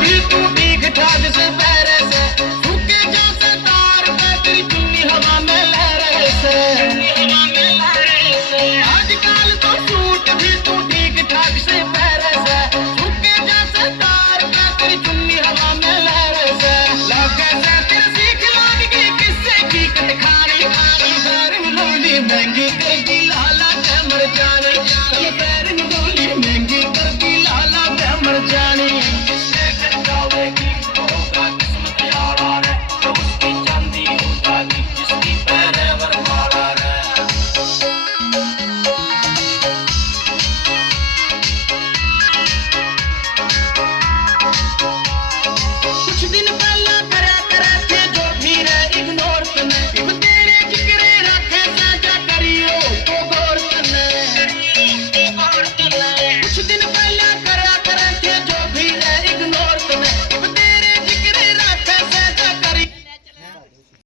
भी तू ठीक ठाक से पैरे से, सूखे जैसे तार पे तेरी चुन्नी हवा में लहरे से, आजकल तो सूट भी तू ठीक ठाक से पैरे से, सूखे जैसे तार पे तेरी चुन्नी